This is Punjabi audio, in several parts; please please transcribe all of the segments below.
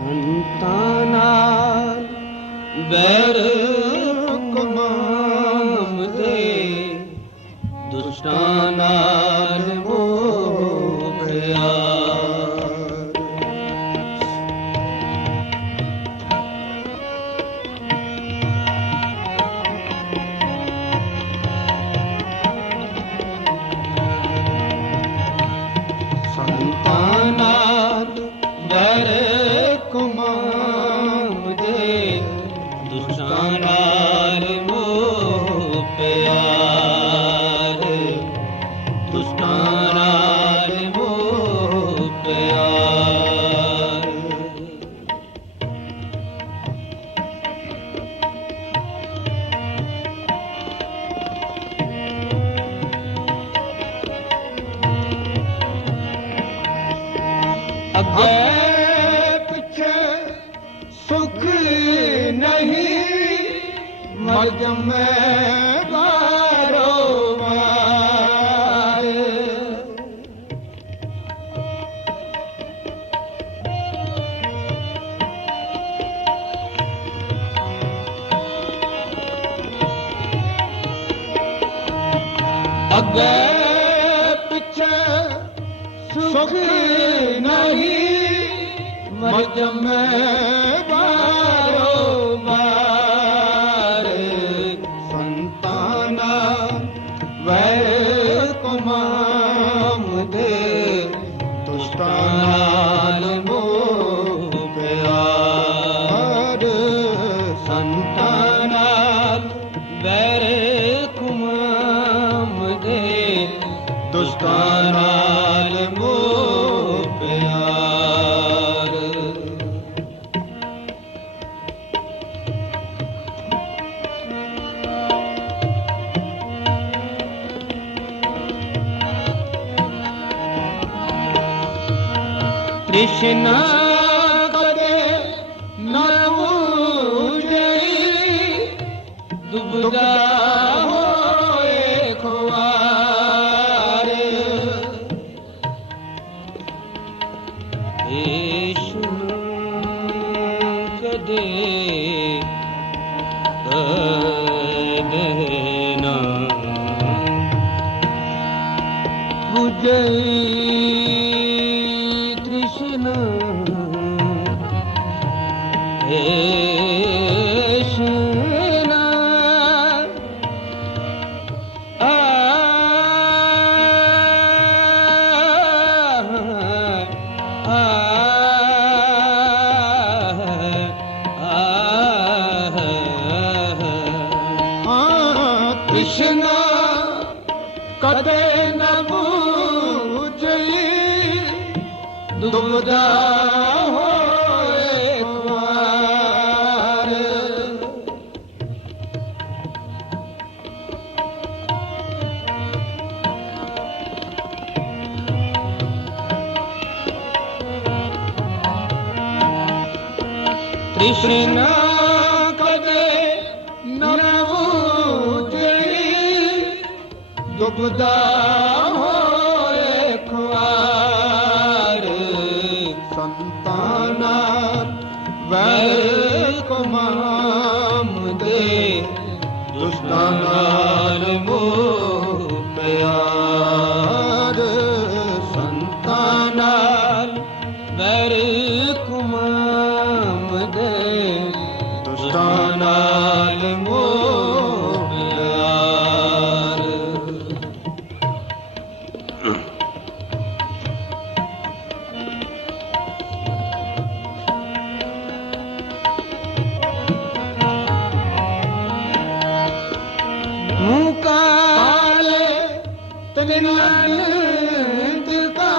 ਸੰਤਾਂ ਨਾਲ ਬੈਰ ਕਮਾਮ ਦੇ ਦੁਸ਼ਟਾਂ ਨਾਲ ਮਰ ਜਮੈ ਬਾਰੋ ਮਾਰ ਅੱਗੇ ਪਿੱਛੇ ਸੁਖ ਨਹੀਂ ਮਰ ਜਮੈ ਬਾਰੋ ਸੰਤਾਂ ਨਾਲ ਵੈਰ ਕੁਮਾਮ ਦੇ ਦੁਸ਼ਟਾਂ ਨਾਲ ਦੁਬਦਾ ਹੋਏ ਖੁਆਰ। ਈਸ਼ੂ ਕਦੇ ਕਦੇ ਨਾ। ਦੁਬਦਾ ਹੋਏ ਖੁਆਰ ਕ੍ਰਿਸ਼ਨ ਕਦੇ ਨ ਬੂਝਈ ਦੁਬਦਾ ਤਨੰਦ ਕਾ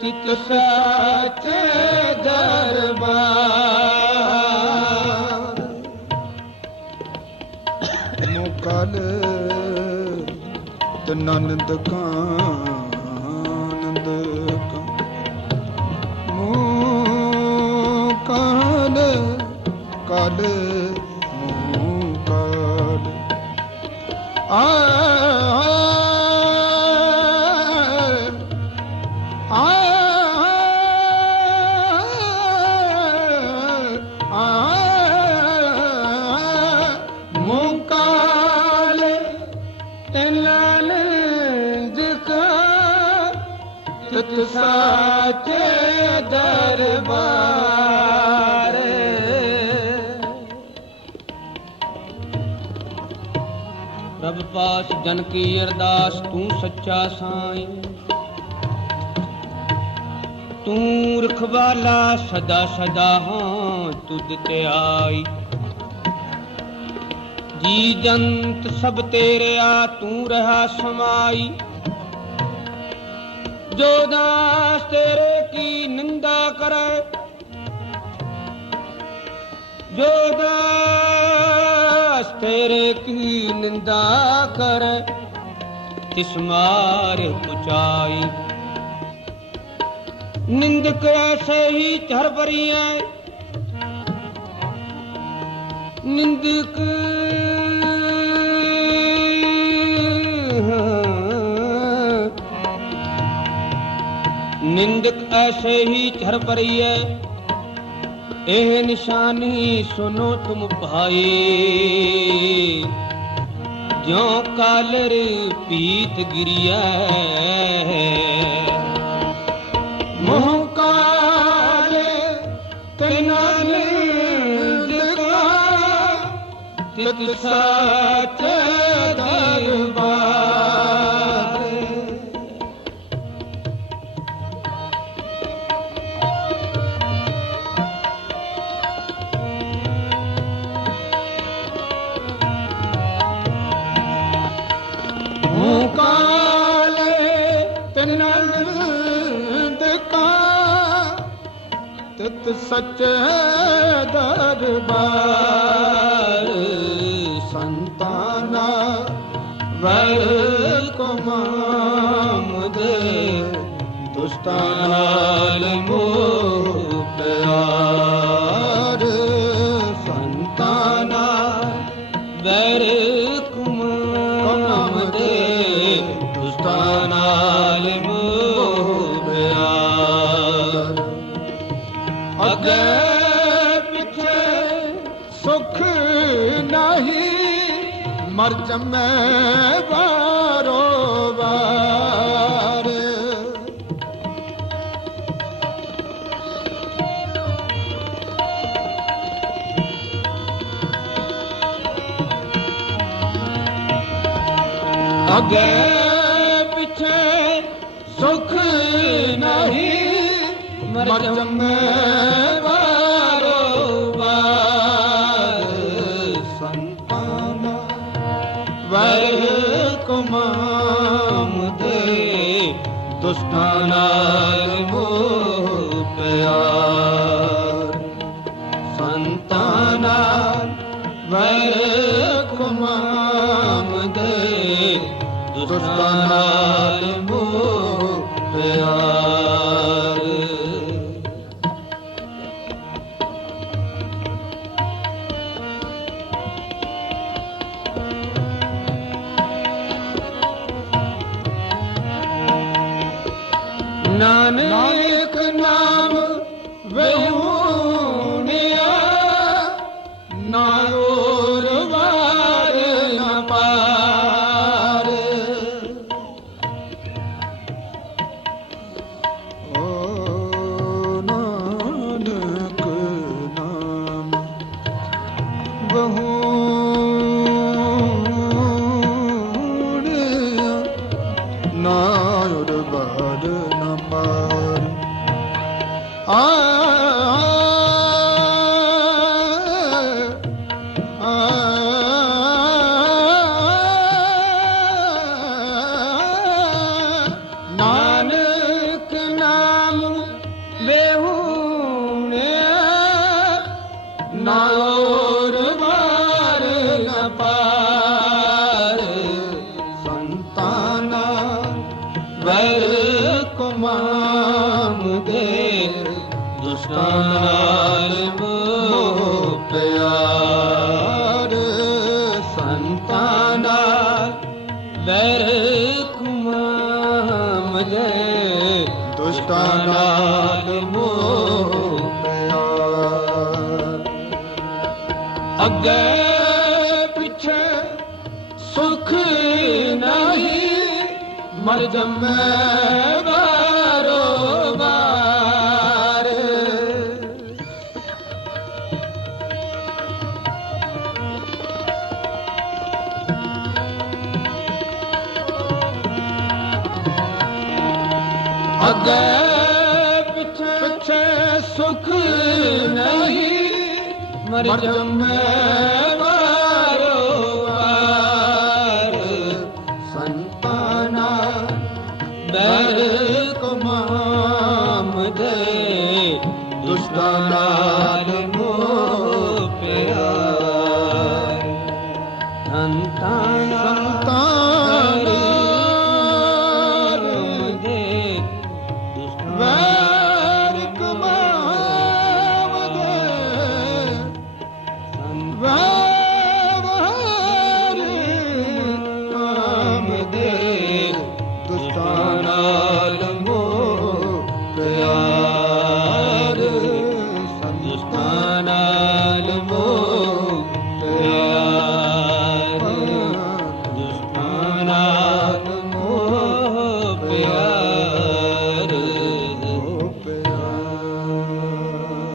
ਤਿਤ ਸਾਚੇ ਦਰਬਾਰ। ਮੁਕਲ ਤਨੰਦ ਕਾਨੰਦ ਦਰਬਾਰ। ਪ੍ਰਭ ਪਾਸ ਜਨ ਕੀ ਅਰਦਾਸ, ਤੂੰ ਸੱਚਾ ਸਾਈਂ। ਤੂੰ ਰਖਵਾਲਾ ਸਦਾ ਸਦਾ ਹਾਂ, ਤੁਧ ਤੇ ਆਈ। ਜੀ ਜੰਤ ਸਭ ਤੇਰੇ ਆ, ਤੂੰ ਰਹਾ ਸਮਾਈ। ਜੋ ਦਾਸ ਤੇਰੇ ਕੀ ਨਿੰਦਾ ਕਰੇ। ਜੋ ਦਾਸ ਤੇਰੇ ਕੀ ਨਿੰਦਾ ਕਰੇ। ਤਿਸ ਮਾਰੇ ਪੁਚਾਈ ਨਿੰਦਕ ਐਸੇ ਹੀ ਚਰ ਭਰੀਐ ਨਿੰਦਕ ਨਿੰਦਕ ਐਸੇ ਹੀ ਚਰ ਭਰੀਐ। ਇਹ ਨਿਸ਼ਾਨੀ ਸੁਨੋ ਤੁਮ ਭਾਈ। ਜਿਉ ਕਾਲਰ ਪੀਤ ਗਿਰਿਆ ਮੋਹ ਕਾਲੇ ਤਨਾਨੰਦ ਕਾ ਤਿਤ ਸਚ ਦਰਬਾਰ ਮੋਹ ਕਾਲੇ ਤਨੰਦ ਕਾ ਤਿਤ ਸਚ ਦਰਬਾਰ। ਸੰਤਾਨਾ ਵਰ ਕਮਾਮ ਦੇ ਦੁਸ਼ਟਾਂ ਪਿਆਰ ਸੁਖ ਨਹੀਂ ਮਰ ਜਮੈ ਬਾਰੋ ਬਾਰ ਅੱਗੇ ਪਿੱਛੇ ਸੁਖ ਨਹੀਂ ਮਰ ਮਰ ਜਮੈ ਸੰਤਾਂ ਨਾਲ ਵਰ ਕੁਮਾਮ ਦੇ ਦੁਸ਼ਟਾਂ ਨਾਲ ਮੋਹ ਪਿਆਰ। ਨਾਨਕ ਕੁਮਾਮ ਦੇ ਦੁਸ਼ਟਾਂ ਨਾਲ ਮੋਹ ਪਿਆਰ ਸੰਤਾਂ ਨਾਲ ਵੈਰ ਕੁਮਾਮ ਦੇ ਦੁਸ਼ਟਾਂ ਨਾਲ ਮੋਹ ਪਿਆਰ। ਅੱਗੇ ਪਿੱਛੇ ਸੁਖ ਨਹੀਂ, ਮਰ ਜਮੈ ਅੱਗੇ ਪਿੱਛੇ ਪਿੱਛੇ ਸੁਖ ਨਹੀਂ ਮਰ ਜੰਮੇ Amen.